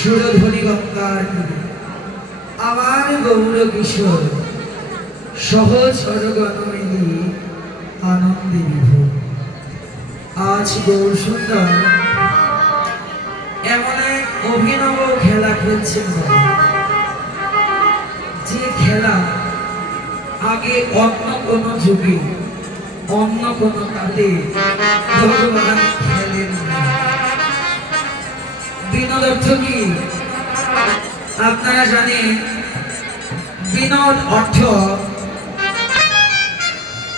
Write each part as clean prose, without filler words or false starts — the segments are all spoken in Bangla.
সুরধ্বনি গঙ্গার আমার গৌর কিশোর সহজ সরগণমিনী আনন্দে বিভোর। আজ গৌর সুন্দর এমন এক অভিনব খেলা খেলছেন, যে খেলা আগে অন্য কোন যুগে অন্য কোন কালে ভগবান খেলেন না। বিনোদ অর্থ কি আপনারা জানেন? বিনোদ অর্থ,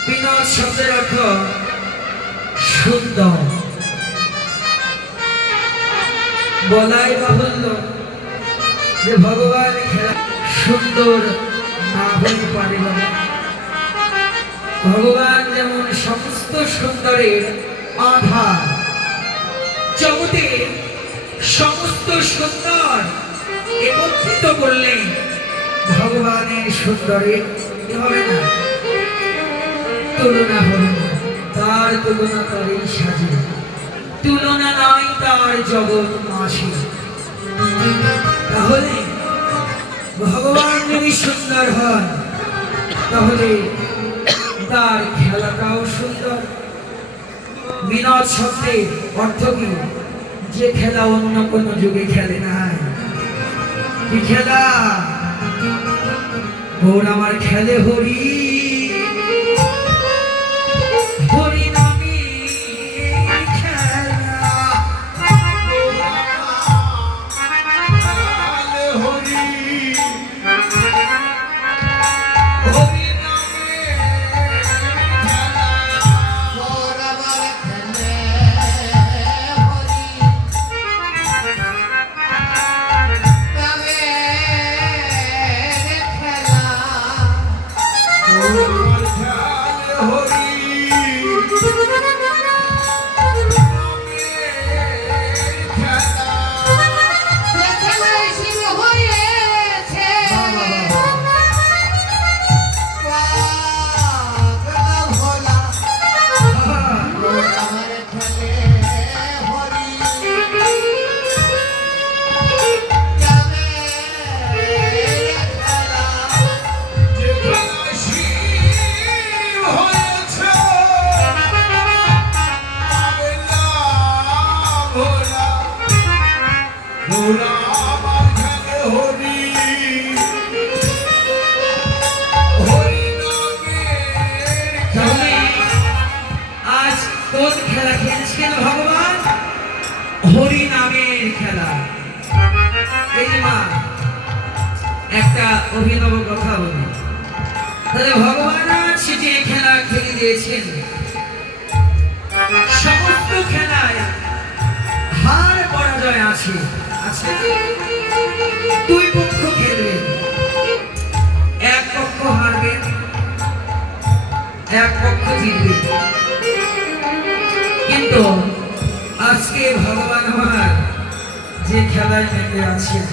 বিনোদ শব্দের অর্থ সুন্দর। বলাই বাহুল্য যে ভগবান খেলা সুন্দর না হতে পারে না। ভগবান যেমন সমস্ত সুন্দরের আধার, জগতের সমস্ত সুন্দর একত্রিত করলে ভগবানের সুন্দরের কি হবে না? তুলনা হবে না। তার তুলনা করে সাজে, তুলনা নাই তার জগৎ মাসে। তাহলে ভগবান যদি সুন্দর হন, তাহলে তার খেলাটাও সুন্দর। বিনোদ শব্দের অর্থ কি? যে খেলা অন্য কোন যুগে খেলে নাই। কি খেলা? ওর আমার খেলে হরি হরি নামে খেলা। হরি হরি নামে খেলা খেলছেন ভগবান হরি নামের খেলা। এই যে মা একটা অভিনব কথা বলি, তাহলে ভগবান আজ যে খেলা খেলে দিয়েছেন, সমস্ত খেলায় হার পরাজয় আছে। আছে দুই পক্ষ খেলবে, এক পক্ষ হারবে, এক পক্ষ জিতবে। কিন্তু আজকে ভগবান আমার যে খেলায় মেতে আছেন,